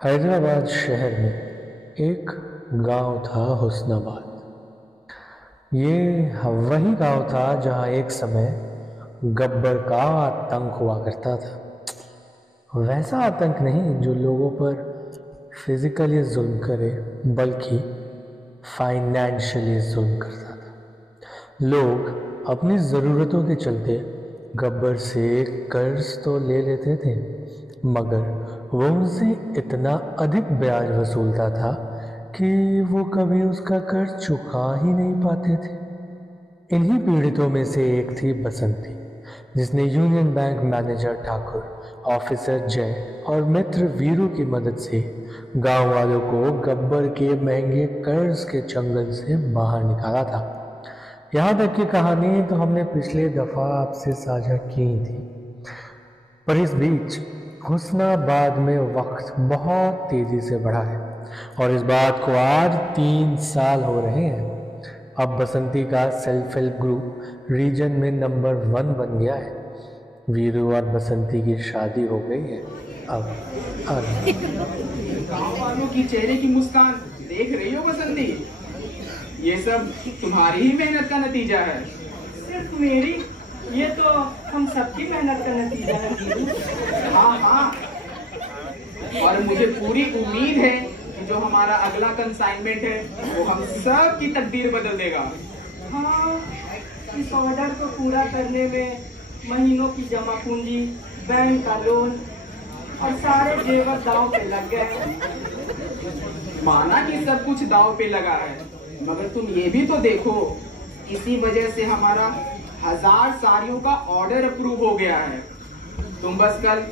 हैदराबाद शहर में एक गांव था हुस्नाबाद। ये वही गांव था जहां एक समय गब्बर का आतंक हुआ करता था। वैसा आतंक नहीं जो लोगों पर फिजिकली जुल्म करे, बल्कि फाइनेंशियली जुल्म करता था। लोग अपनी ज़रूरतों के चलते गब्बर से कर्ज तो ले लेते थे, मगर वो उनसे इतना अधिक ब्याज वसूलता था कि वो कभी उसका कर्ज चुका ही नहीं पाते थे। इन्हीं पीड़ितों में से एक थी बसंती, जिसने union bank manager Thakur, officer जय और मित्र वीरू की मदद से गांव वालों को गब्बर के महंगे कर्ज के चंगल से बाहर निकाला था। यहाँ तक की कहानी तो हमने पिछले दफा आपसे साझा की थी, पर इस बीच हुस्नाबाद में वक्त बहुत तेजी से बढ़ा है और इस बात को आज 3 साल हो रहे हैं। अब बसंती का सेल्फ हेल्प ग्रुप रीजन में नंबर 1 बन गया है। वीरू और बसंती की शादी हो गई है। अब गांव वालों की चेहरे की मुस्कान देख रही हो बसंती? ये सब तुम्हारी ही मेहनत का नतीजा है। सिर्फ मेरी? ये तो हम सबकी मेहनत का नतीजा है। हाँ हाँ, और मुझे पूरी उम्मीद है कि जो हमारा अगला कंसाइनमेंट है वो हम सब की तकदीर बदल देगा। हाँ, इस ऑर्डर को पूरा करने में महीनों की जमा पूंजी, बैंक का लोन और सारे जेवर दांव पे लग गए। माना कि सब कुछ दांव पे लगा है, मगर तुम ये भी तो देखो, इसी वजह से हमारा 1000 साड़ियों का ऑर्डर अप्रूव हो गया है। तुम बस कल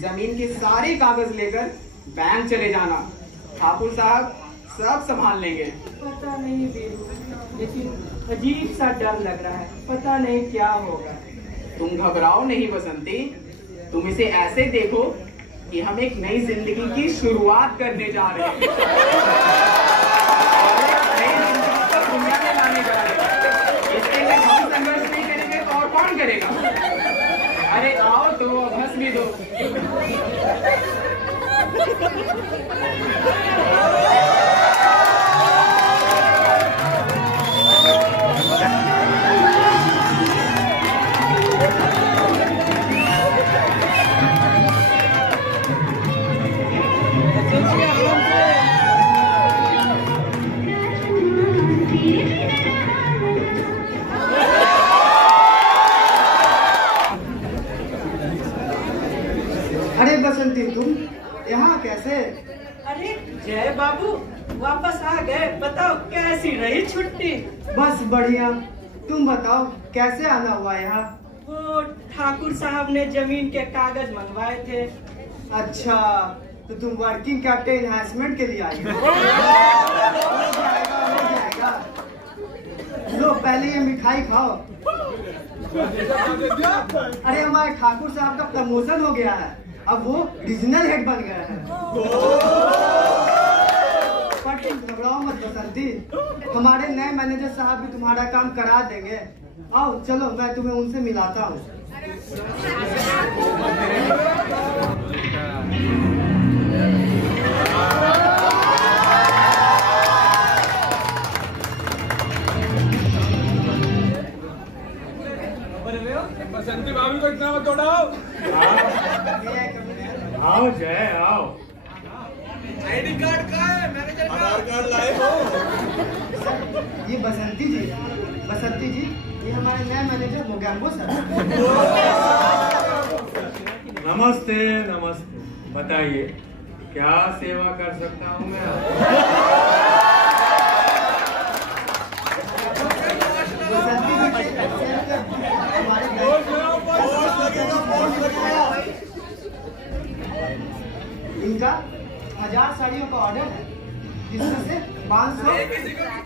जमीन के सारे कागज लेकर बैंक चले जाना, ठाकुर साहब सब संभाल लेंगे। पता नहीं वीरू, लेकिन अजीब सा डर लग रहा है, पता नहीं क्या होगा। तुम घबराओ नहीं बसंती, तुम इसे ऐसे देखो कि हम एक नई जिंदगी की शुरुआत करने जा रहे हैं। और एक नई जिंदगी को दुनिया में लाने जा रहे हैं। इसके लिए हम संघर्ष नहीं करेंगे तो और कौन करेगा? अरे आओ तो हंस भी दो। अरे बसंती, तुम यहाँ कैसे? अरे जय बाबू, वापस आ गए। बताओ कैसी रही छुट्टी? बस बढ़िया। तुम बताओ कैसे आना हुआ यहाँ? वो ठाकुर साहब ने जमीन के कागज मंगवाए थे। अच्छा, तो तुम वर्किंग कैपिटल एनहांसमेंट के लिए आई हो? हो जाएगा। लो पहले ये मिठाई खाओ। अरे हमारे ठाकुर साहब का प्रमोशन हो गया है, अब वो रीजनल हेड बन गया है। पर तुम घबराओ मत बसंती, हमारे नए मैनेजर साहब भी तुम्हारा काम करा देंगे। आओ चलो, मैं तुम्हें उनसे मिलाता हूँ। बसंती भाभी को इतना मत दौड़ाओ। आओ जय आओ। आईडी कार्ड का है, मैनेजर का आधार कार्ड लाए हो? ये बसंती जी, ये हमारे नए मैनेजर मोगैम्बो सर। नमस्ते नमस्ते, बताइए क्या सेवा कर सकता हूँ मैं? इनका 1000 साड़ियों का ऑर्डर है, जिसमें से 500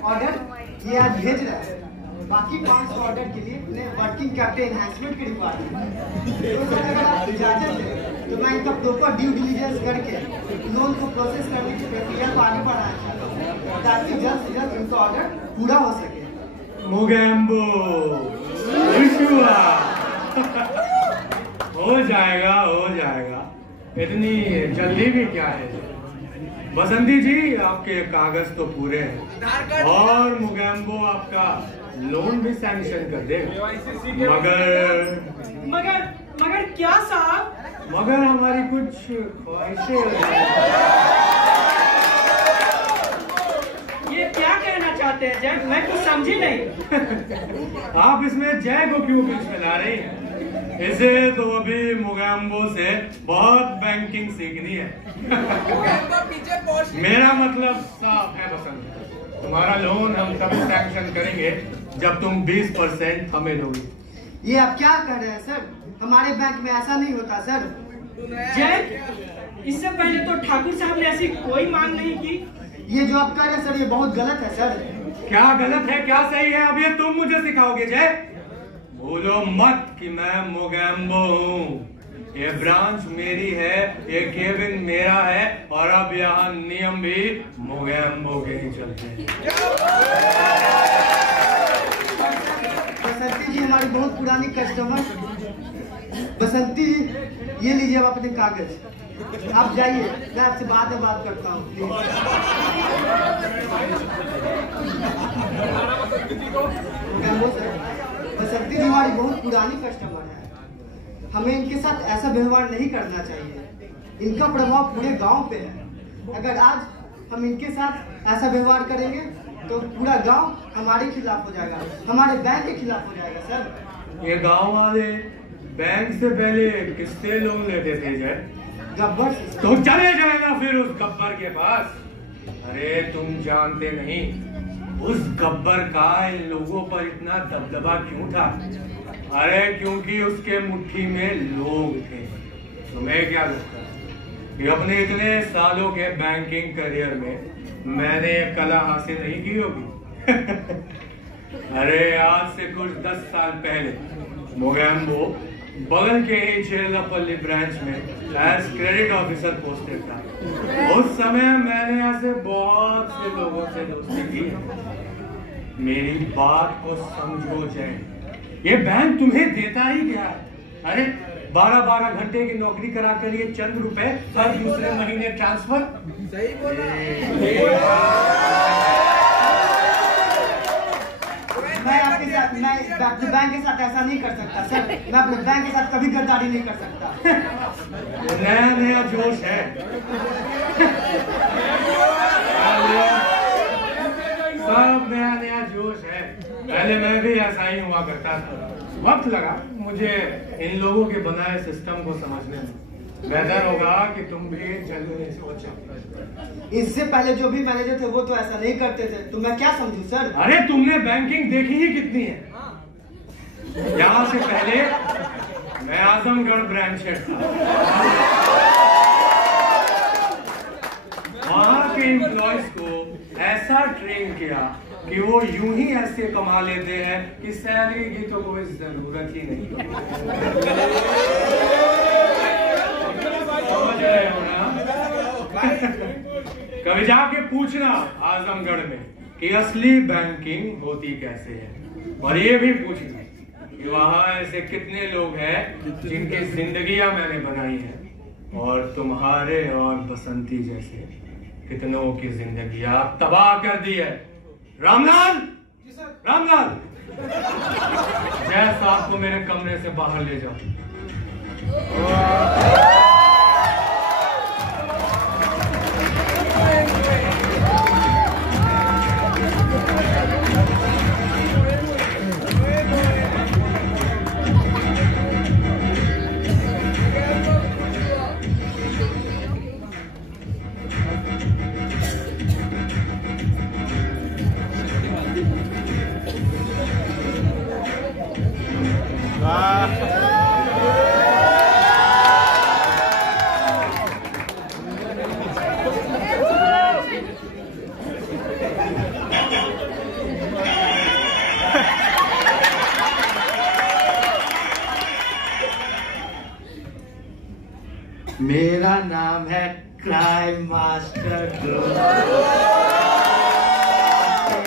ऑर्डर ये आज भेज रहे हैं। बाकी 500 ऑर्डर के लिए अपने वर्किंग कैपिटल एनहांसमेंट की रिक्वायरमेंट। तो सर अगर आप इजाजत दें तो मैं इनका प्रॉपर ड्यू डिलीजेंस करके लोन को प्रोसेस करने की प्रक्रिया को आगे बढ़ाएं, ताकि जल्द से जल्द इनका ऑर्डर पूरा हो सके। मोगैम्बो हो जाएगा, इतनी जल्दी भी क्या है? बसंती जी, आपके कागज तो पूरे हैं और मोगैम्बो आपका लोन भी सैंक्शन कर देगा, मगर मगर क्या साहब? मगर हमारी कुछ ख्वाहिशें। ये क्या कहना चाहते हैं जय? मैं कुछ समझी नहीं। आप इसमें जय को क्यों बीच में ला रही हैं? इसे तो अभी मोगैम्बो से बहुत बैंकिंग सीखनी है। मेरा मतलब साफ है बसंत, तुम्हारा लोन हम तब सैंक्शन करेंगे जब तुम 20% हमें दोगे। ये आप क्या कह रहे हैं सर? हमारे बैंक में ऐसा नहीं होता सर। जय, इससे पहले तो ठाकुर साहब ने ऐसी कोई मांग नहीं की। ये जो आप कह रहे हैं सर, ये बहुत गलत है सर। क्या गलत है, क्या सही है, अब ये तुम मुझे सिखाओगे जय? भूलो मत कि मैं मोगैम्बो हूँ, ये ब्रांच मेरी है, ये केबिन मेरा है और अब यहाँ नियम भी मोगैम्बो के ही चलते हैं। बसंती जी हमारी बहुत पुरानी कस्टमर। बसंती जी, ये लीजिए आप अपने कागज, आप जाइए, मैं आपसे बाद में बात करता हूँ। बसंती जी हमारी बहुत पुरानी कस्टमर है, हमें इनके साथ ऐसा व्यवहार नहीं करना चाहिए। इनका प्रभाव पूरे गांव पे है। अगर आज हम इनके साथ ऐसा व्यवहार करेंगे तो पूरा गांव हमारे खिलाफ हो जाएगा, हमारे बैंक के खिलाफ हो जाएगा सर। ये गांव वाले बैंक से पहले किससे लोन लेते थे जय? गब्बर तो चले जाएगा फिर उस गब्बर के पास। अरे तुम जानते नहीं उस गब्बर का इन लोगों पर इतना दबदबा क्यों था? अरे क्योंकि उसके मुट्ठी में लोग थे। तुम्हें क्या लगता है कि अपने इतने सालों के बैंकिंग करियर में मैंने ये कला हासिल नहीं की होगी? अरे आज से कुछ 10 साल पहले मोगैम्बो बगल के ही चेरलापल्ली ब्रांच में एज क्रेडिट ऑफिसर पोस्टेड था। उस समय मैंने ऐसे बहुत से लोगों से दोस्ती की। मेरी बात को समझो जय, ये बैंक तुम्हें देता ही क्या है? अरे 12-12 घंटे की नौकरी करा कर ये चंद रुपए हर दूसरे महीने ट्रांसफर। मैं आपके साथ, मैं अपने बैंक के साथ ऐसा नहीं कर सकता सर। मैं अपने बैंक के साथ कभी गद्दारी नहीं कर सकता। नया नया जोश है। सब नया नया जोश है। पहले मैं भी ऐसा ही हुआ करता था। वक्त लगा मुझे इन लोगों के बनाए सिस्टम को समझने में। बेहतर होगा कि तुम भी जल्दी सोचो। इससे पहले जो भी मैनेजर थे वो तो ऐसा नहीं करते थे, तो मैं क्या समझूं सर? अरे तुमने बैंकिंग देखी ही कितनी है? यहाँ से पहले मैं आजमगढ़ ब्रांच हेड था। वहाँ के एम्प्लॉयज को ऐसा ट्रेन किया कि वो यूं ही ऐसे कमा लेते हैं कि सैलरी की तो कोई जरूरत ही नहीं। समझ रहे हो ना? कभी जाके पूछना आजमगढ़ में कि असली बैंकिंग होती कैसे है, और ये भी पूछना कि वहाँ ऐसे कितने लोग हैं जिनकी जिंदगियां मैंने बनाई हैं, और तुम्हारे और बसंती जैसे कितनों की जिंदगियां तबाह कर दी है। रामलाल, रामलाल, जय साहब को मेरे कमरे से बाहर ले जाओ। मेरा नाम है क्राइम मास्टर।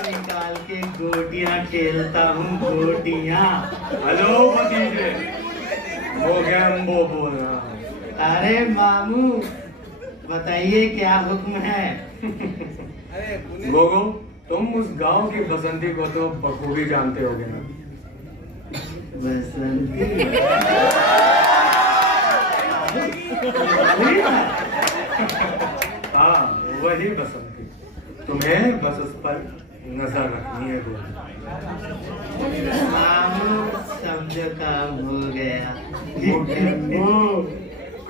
निकाल के गोटियां खेलता हूँ, गोटियां। हेलो भतीजे, मोगैम्बो बोल रहा हूँ। अरे मामू, बताइए क्या हुक्म है? गोगो, तुम उस गांव की बसंती को तो बखूबी जानते होगे ना? बसंती? हाँ, वही बसंती। तुम्हें बस उस पर नजर रखनी है गोगो। समझो काम हो गया।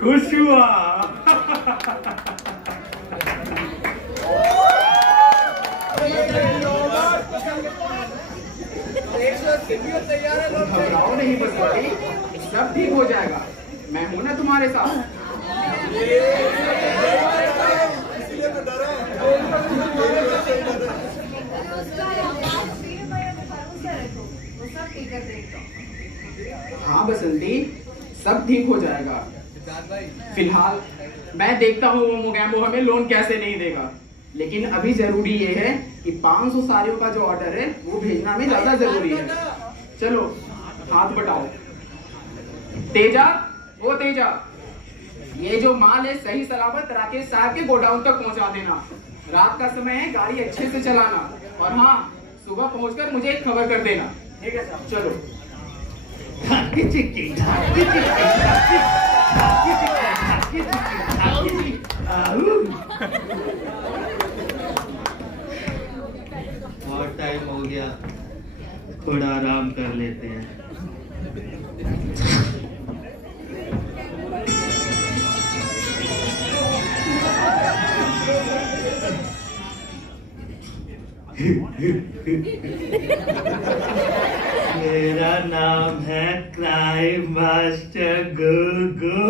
खुश हुआ। घबराओ नहीं बसंती, सब ठीक हो जाएगा। मैं हूं ना तुम्हारे साथ। हाँ बसंती, सब ठीक हो जाएगा। फिलहाल मैं देखता हूँ वो मोगैम्बो हमें लोन कैसे नहीं देगा। लेकिन अभी जरूरी ये है कि 500 साड़ियों का जो ऑर्डर है वो भेजना में ज्यादा जरूरी है। चलो हाथ बटाओ। तेजा, ओ तेजा, ये जो माल है सही सलामत राकेश साहब के गोडाउन तक पहुंचा देना। रात का समय है, गाड़ी अच्छे से चलाना। और हाँ, सुबह पहुंचकर मुझे एक खबर कर देना। ठीक है साहब, चलो। बहुत टाइम हो गया, थोड़ा आराम कर लेते हैं। मेरा नाम है क्राइम मास्टर गोगो।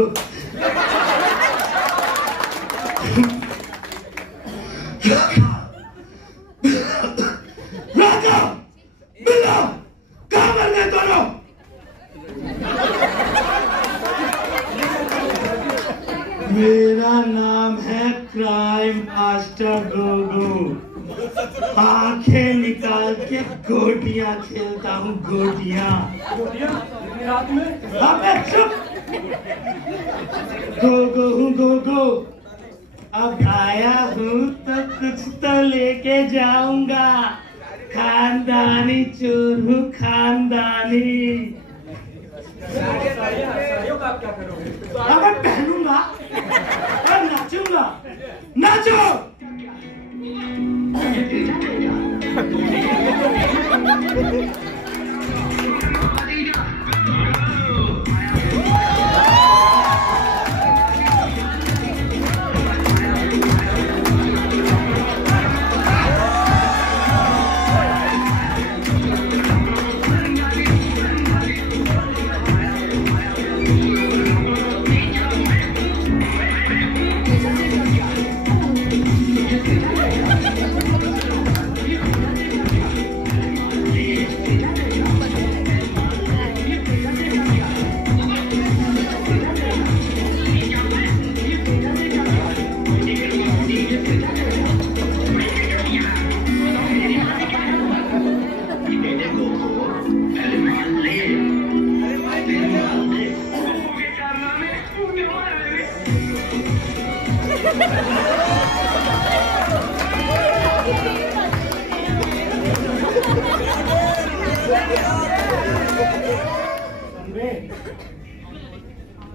राजा, मिलो, कहाँ मर गए दोनों? मेरा नाम है क्राइम मास्टर गोगो। आंखें निकाल के गोटियां खेलता हूँ, गोटियां। रात में? अबे चुप! गोगो हूँ गोगो। अब आया हूँ तो कुछ तो लेके जाऊंगा। खानदानी चोर हूँ, खानदानी। साड़ियों का आप क्या करोगे? अब पहनूंगा और नाचूंगा। नाचो!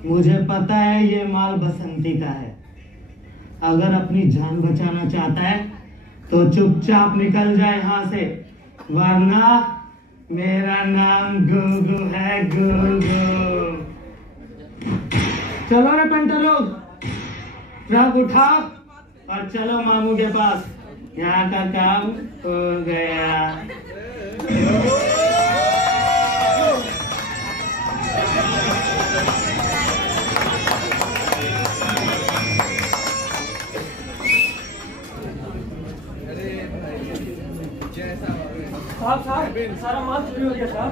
मुझे पता है ये माल बसंती का है। अगर अपनी जान बचाना चाहता है तो चुपचाप निकल जाए यहाँ से, वरना मेरा नाम गोगो है, गोगो। चलो रे पेंटर लोग, ट्रक उठा और चलो मामू के पास। यहाँ का काम हो गया। साहब, सारा माल चोरी हो गया साहब।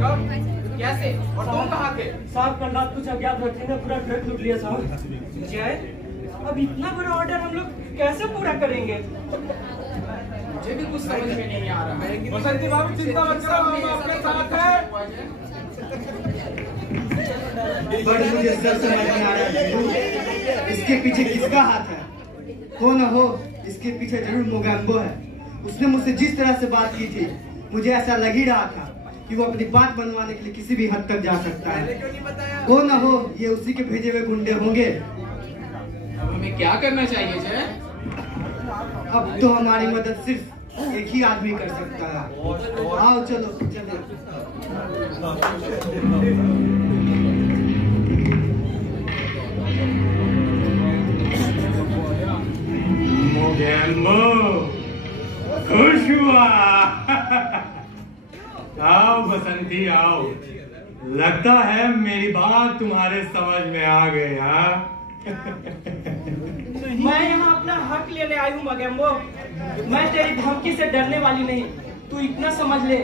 कब? कैसे? और तुम कहाँ थे? साहब कल रात कुछ अज्ञात व्यक्ति ने पूरा ट्रक लूट लिया साहब। जय, अब इतना बड़ा ऑर्डर हम लोग कैसे पूरा करेंगे? मुझे भी कुछ समझ में नहीं आ रहा है। बसंती बाबू चिंता मत करो, हम आपके साथ हैं। बट मुझे सब समझ में आ रहा है। इस इसके पीछे किसका हाथ है? हो न हो इसके पीछे जरूर मोगैम्बो है। उसने मुझसे जिस तरह से बात की थी, मुझे ऐसा लग ही रहा था कि वो अपनी बात मनवाने के लिए किसी भी हद तक जा सकता है। हो न हो ये उसी के भेजे हुए गुंडे होंगे। अब हमें क्या करना चाहिए जय? अब तो हमारी मदद सिर्फ एक ही आदमी कर सकता है। आओ चलो चलो। मोगैम्बो खुश हुआ। आओ बसंती आओ, लगता है मेरी बात तुम्हारे समझ में आ गई। हाँ मैं यहाँ अपना हक लेने आई हूँ मोगैम्बो। मैं तेरी धमकी से डरने वाली नहीं। तू इतना समझ ले,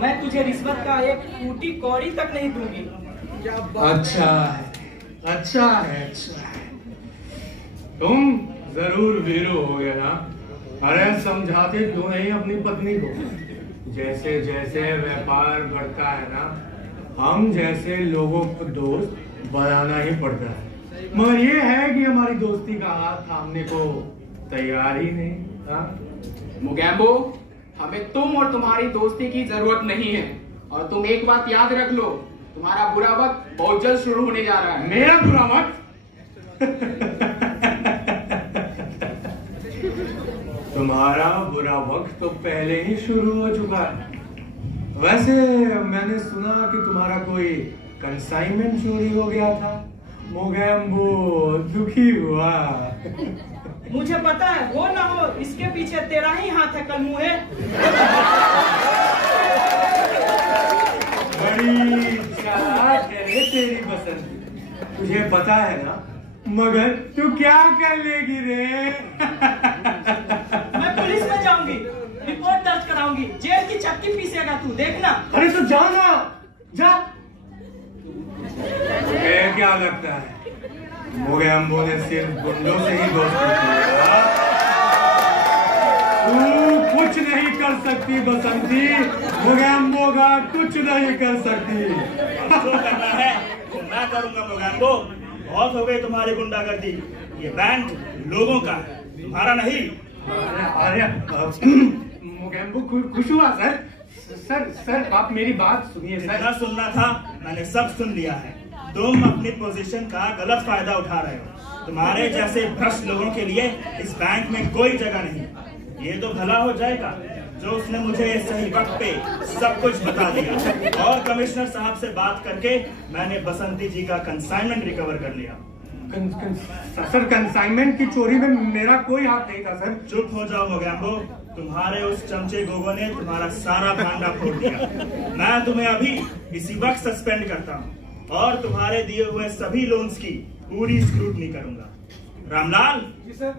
मैं तुझे रिश्वत का एक फूटी कौड़ी तक नहीं दूंगी। अच्छा है, अच्छा है, अच्छा है। तुम जरूर वीरो हो गए ना। अरे समझाते क्यों नहीं अपनी पत्नी को? जैसे जैसे व्यापार बढ़ता है ना, हम जैसे लोगों को दोस्त बनाना ही पड़ता है। मगर ये है कि हमारी दोस्ती का हाथ थामने को तैयार ही नहीं। हाँ मोगैम्बो, हमें तुम और तुम्हारी दोस्ती की जरूरत नहीं है। और तुम एक बात याद रख लो, तुम्हारा बुरा वक्त बहुत जल्द शुरू होने जा रहा है। मेरा बुरा वक्त? तुम्हारा बुरा वक्त तो पहले ही शुरू हो चुका है। वैसे मैंने सुना कि तुम्हारा कोई कंसाइनमेंट चोरी हो गया था। मोगैम्बो दुखी हुआ। मुझे पता है, वो ना हो इसके पीछे तेरा ही हाथ है कलमुहे। बड़ी चालाक है रे तेरी बसंती। तुझे पता है ना, मगर तू क्या कर लेगी रे? मैं पुलिस में जाऊंगी, रिपोर्ट दर्ज कराऊंगी, जेल की चक्की पीसेगा तू, देखना। अरे तो जाना, जा। तुम्हें क्या लगता है मोगैम्बो ने सिर्फ गुंडों से ही दोस्ती की? तू कुछ नहीं कर सकती बसंती। मोगैम्बो का कुछ नहीं कर सकती। जो करना है वो मैं करूंगा मोगैम्बो। बहुत हो गई तुम्हारी गुंडागर्दी। ये बैंक लोगों का है, तुम्हारा नहीं। अरे मोगैम्बो खुश हुआ सर। सर आप मेरी बात सुनिए सर। जितना सुनना था मैंने सब सुन लिया है। तुम अपनी पोजीशन का गलत फायदा उठा रहे हो। तुम्हारे जैसे भ्रष्ट लोगों के लिए इस बैंक में कोई जगह नहीं। ये तो भला हो जाएगा जो उसने मुझे सही वक्त पे सब कुछ बता दिया। और कमिश्नर साहब से बात करके मैंने बसंती जी का कंसाइनमेंट रिकवर कर लिया। सर कंसाइनमेंट की चोरी में मेरा कोई हाथ नहीं था सर। चुप हो जाओ मोगैम्बो। तुम्हारे उस चमचे गोगो ने तुम्हारा सारा भांडा फोड़ दिया। मैं तुम्हें अभी इसी वक्त सस्पेंड करता हूँ और तुम्हारे दिए हुए सभी लोन्स की पूरी स्क्रूटनी करूंगा। रामलाल जी सर।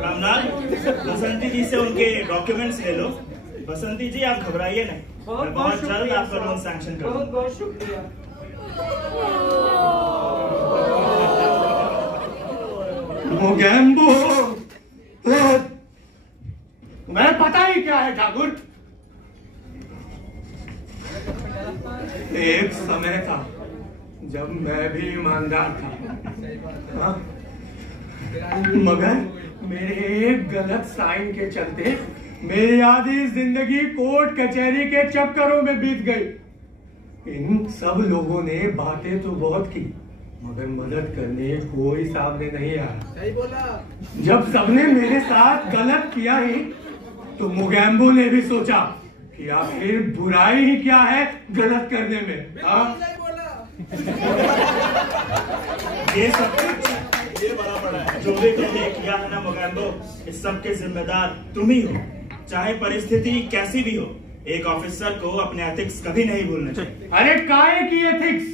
रामलाल, बसंती जी से उनके डॉक्यूमेंट्स ले लो। बसंती जी आप घबराइए नहीं, मैं बहुत जल्द आपका लोन सैंक्शन करूंगा। बहुत बहुत शुक्रिया। मोगैम्बो, तुम्हें पता ही क्या है ठाकुर? एक समय था जब मैं भी ईमानदार था। हाँ? मगर मेरे एक गलत साइन के चलते मेरी आधी जिंदगी कोर्ट कचहरी के चक्करों में बीत गई। इन सब लोगों ने बातें तो बहुत की, मगर मदद करने कोई सामने नहीं आया। सही बोला। जब सबने मेरे साथ गलत किया ही, तो मोगैम्बो ने भी सोचा कि आखिर बुराई ही क्या है गलत करने में। सही बोला। ये सब कुछ ये बड़ा बड़ा है जो भी तुमने किया है ना मोगैम्बो, इस सब के जिम्मेदार तुम ही हो। चाहे परिस्थिति कैसी भी हो, एक ऑफिसर को अपने एथिक्स कभी नहीं भूलना चाहिए। अरे काहे की एथिक्स?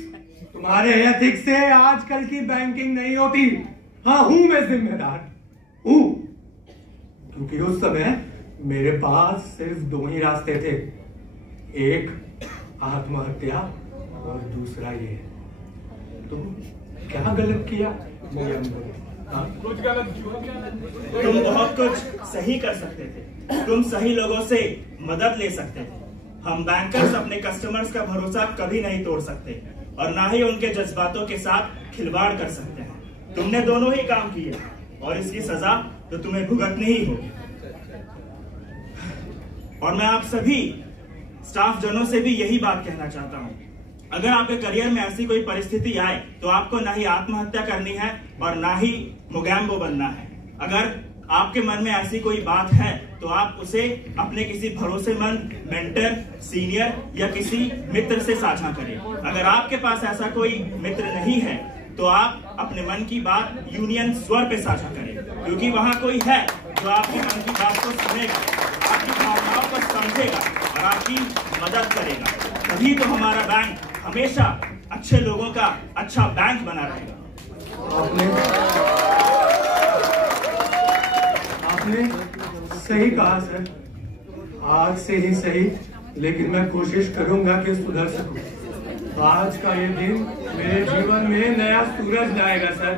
तुम्हारे एथिक्स से आजकल की बैंकिंग नहीं होती। हाँ हूं मैं जिम्मेदार हूं, क्योंकि उस समय मेरे पास सिर्फ दो ही रास्ते थे, एक आत्महत्या और दूसरा ये। तुम क्या गलत किया मोगैम्बो? कुछ गलत तुम बहुत कुछ सही कर सकते थे। तुम सही लोगों से मदद ले सकते थे। हम बैंकर्स अपने कस्टमर्स का भरोसा कभी नहीं तोड़ सकते और ना ही उनके जज्बातों के साथ खिलवाड़ कर सकते हैं। तुमने दोनों ही काम किए और इसकी सजा तो तुम्हें भुगतनी ही होगी। और मैं आप सभी स्टाफ जनों से भी यही बात कहना चाहता हूँ, अगर आपके करियर में ऐसी कोई परिस्थिति आए तो आपको ना ही आत्महत्या करनी है और ना ही मोगैम्बो बनना है। अगर आपके मन में ऐसी कोई बात है तो आप उसे अपने किसी भरोसेमंद मेंटर, सीनियर या किसी मित्र से साझा करें। अगर आपके पास ऐसा कोई मित्र नहीं है तो आप अपने मन की बात यूनियन स्वर पे साझा करें, क्योंकि वहां कोई है जो आपके मन की बात को सुनेगा, आपकी भावनाओं को समझेगा और आपकी मदद करेगा। तभी तो हमारा बैंक हमेशा अच्छे लोगों का अच्छा बैंक बना रहेगा। आपने सही कहा सर, आज से ही सही, लेकिन मैं कोशिश करूंगा कि सुधर सकूं। आज का ये दिन मेरे जीवन में नया सूरज लाएगा सर।